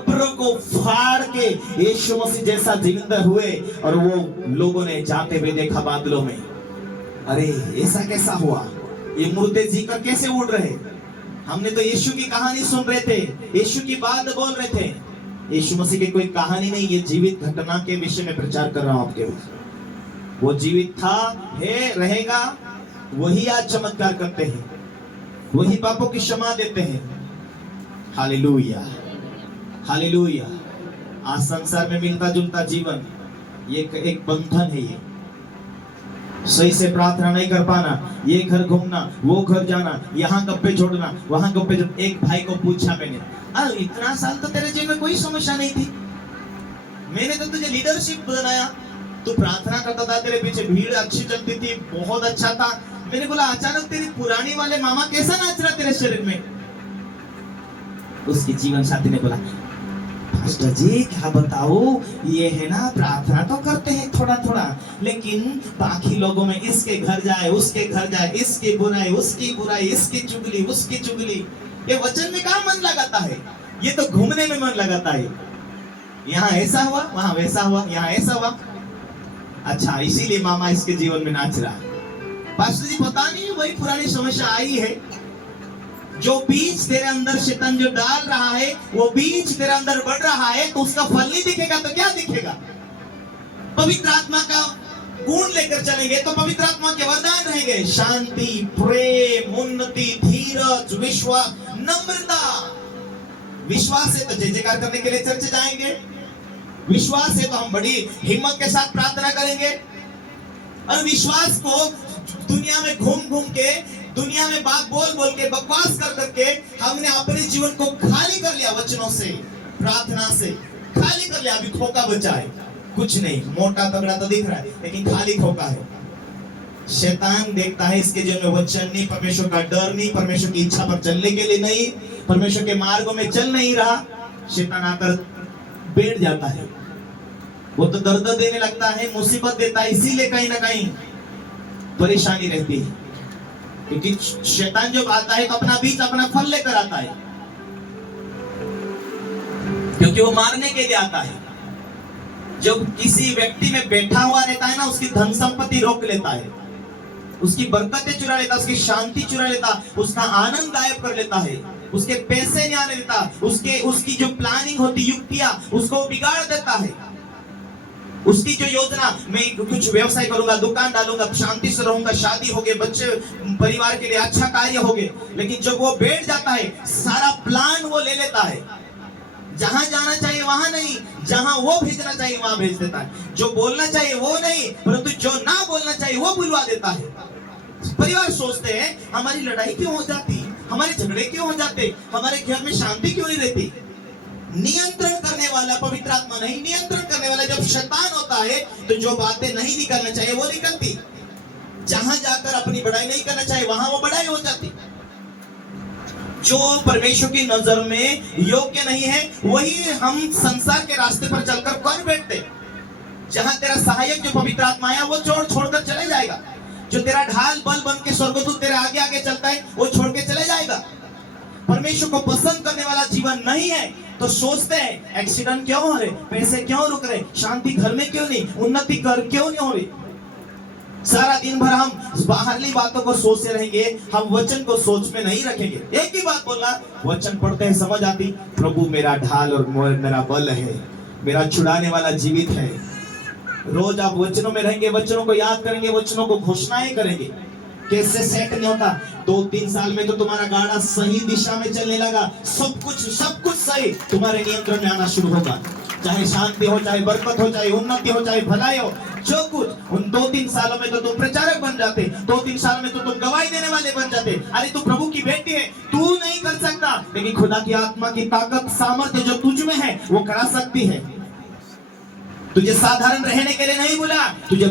कब्र को फाड़ के यीशु मसीह जैसा जिंदा हुए और वो लोगों ने जाते हुए देखा बादलों में। अरे ऐसा कैसा हुआ, ये मुर्दे जीकर कैसे उड़ रहे। हमने तो यीशु की कहानी सुन रहे थे, यीशु की बात बोल रहे थे। यीशु मसीह की कोई कहानी नहीं, ये जीवित घटना के विषय में प्रचार कर रहा हूं आपके। वो जीवित था, है, रहेगा। वही आज चमत्कार करते हैं, वही पापों की क्षमा देते हैं। Hallelujah, hallelujah. आज संसार में मिलता जुलता जीवन ये एक बंधन है। ये सही से प्रार्थना नहीं कर पाना, ये घर घूमना, वो घर जाना, यहाँ गप्पे छोड़ना, वहां गप्पे छोड़ना। एक भाई को पूछा मैंने, इतना साल तो तेरे जीवन में कोई समस्या नहीं थी, मैंने तो तुझे लीडरशिप बनाया, तू प्रार्थना करता था, तेरे पीछे भीड़ अच्छी चलती थी, बहुत अच्छा था। मैंने बोला अचानक तेरी पुरानी वाले मामा कैसा नाच रहा तेरे शरीर में। उसकी जीवन साथी ने बोला, पास्टर जी क्या बताओ, ये है ना, प्रार्थना तो करते हैं थोड़ा थोड़ा, लेकिन बाकी लोगों में इसके घर जाए, उसके घर जाए, इसकी बुराई, उसकी बुराई, इसकी चुगली, उसकी चुगली। ये वचन में कहाँ मन लगाता है, ये तो घूमने में मन लगाता है। यहाँ ऐसा हुआ, वहां वैसा हुआ, यहाँ ऐसा हुआ। अच्छा, इसीलिए मामा इसके जीवन में नाच रहा है। पास्टर जी पता नहीं वही पुरानी समस्या आई है। जो बीज तेरे अंदर शैतान जो डाल रहा है, वो बीज तेरे अंदर बढ़ रहा है, तो उसका फल नहीं दिखेगा तो क्या दिखेगा। पवित्र आत्मा का गुण लेकर चलेंगे तो पवित्र आत्मा के वरदान रहेंगे, शांति, प्रेम, उन्नति, धीरज, विश्वास, नम्रता। विश्वास है तो जय जयकार करने के लिए चर्च जाएंगे, विश्वास है तो हम बड़ी हिम्मत के साथ प्रार्थना करेंगे। और विश्वास को दुनिया में घूम घूम के, दुनिया में बात बोल बोल के, बकवास कर करके हमने अपने जीवन को खाली कर लिया। वचनों से, प्रार्थना से खाली कर लिया। अभी खोका बचा है, कुछ नहीं, मोटा तगड़ा तो दिख रहा है लेकिन खाली खोका है। शैतान देखता है इसके जीवन में वचन नहीं, परमेश्वर का डर नहीं, परमेश्वर की इच्छा पर चलने के लिए नहीं, परमेश्वर के मार्गों में चल नहीं रहा। शैतान आकर बैठ जाता है, वो तो दर्द देने लगता है, मुसीबत देता है। इसीलिए कहीं ना कहीं परेशानी रहती है, क्योंकि शैतान जब आता है तो अपना बीज, अपना फल लेकर आता है, क्योंकि वो मारने के लिए आता है। जब किसी व्यक्ति में बैठा हुआ रहता है ना, उसकी धन संपत्ति रोक लेता है, उसकी बरकतें चुरा लेता, उसकी शांति चुरा लेता, उसका आनंद गायब कर लेता है, उसके पैसे नहीं आने देता, उसकी जो प्लानिंग होती, युक्तियां, उसको बिगाड़ देता है। उसकी जो योजना, मैं कुछ व्यवसाय करूंगा, दुकान डालूंगा, शांति से रहूंगा, शादी होगे, बच्चे, परिवार के लिए अच्छा कार्य होगे, लेकिन जब वो बैठ जाता है, सारा प्लान वो ले लेता है। जहां जाना चाहिए वहां नहीं, जहां वो भेजना चाहिए वहां भेज देता है। जो बोलना चाहिए वो नहीं, परंतु जो ना बोलना चाहिए वो बुलवा देता है। परिवार सोचते हैं हमारी लड़ाई क्यों हो जाती, हमारे झगड़े क्यों हो जाते, हमारे घर में शांति क्यों नहीं रहती। नियंत्रण करने वाला पवित्र आत्मा नहीं, नियंत्रण करने वाला जब शैतान होता है तो जो बातें नहीं निकलना चाहिए वो निकलती। जहां जाकर अपनी बढ़ाई नहीं करना चाहिए वहां वो बढ़ाई हो जाती। जो परमेश्वर की नजर में योग्य नहीं है वही हम संसार के रास्ते पर चलकर कर बैठते। जहां तेरा सहायक जो पवित्र आत्मा है वो छोड़कर चले जाएगा। जो तेरा ढाल बल बन के स्वर्गदूत तेरे आगे आगे चलता है वो छोड़ के चले जाएगा। परमेश्वर को पसंद करने वाला जीवन नहीं है तो सोचते हैं एक्सीडेंट क्यों हो रहे, पैसे क्यों रुक रहे, शांति घर में क्यों नहीं, उन्नति कर क्यों नहीं हो रही। सारा दिन भर हम बाहरली बातों को सोचते रहेंगे, हम वचन को सोच में नहीं रखेंगे। एक ही बात बोलना, वचन पढ़ते हैं समझ आती, प्रभु मेरा ढाल और मेरा बल है, मेरा छुड़ाने वाला जीवित है। रोज आप वचनों में रहेंगे, वचनों को याद करेंगे, वचनों को घोषणाएं करेंगे। कैसे सेट नहीं होता, 2-3 साल में तो तुम्हारा गाड़ा सही दिशा में चलने लगा, सब कुछ सही तुम्हारे नियंत्रण में आना शुरू होगा। चाहे शांति हो, चाहे बरकत हो, चाहे उन्नति हो, चाहे भलाई हो, जो कुछ। उन 2-3 सालों में तो तुम प्रचारक बन जाते, 2-3 साल में तो तुम गवाही देने वाले बन जाते। अरे तू प्रभु की बेटी है, तू नहीं कर सकता, लेकिन खुदा की आत्मा की ताकत, सामर्थ्य जो तुझ में है वो करा सकती है। तुझे साधारण रहने के लिए नहीं बोला, तुझे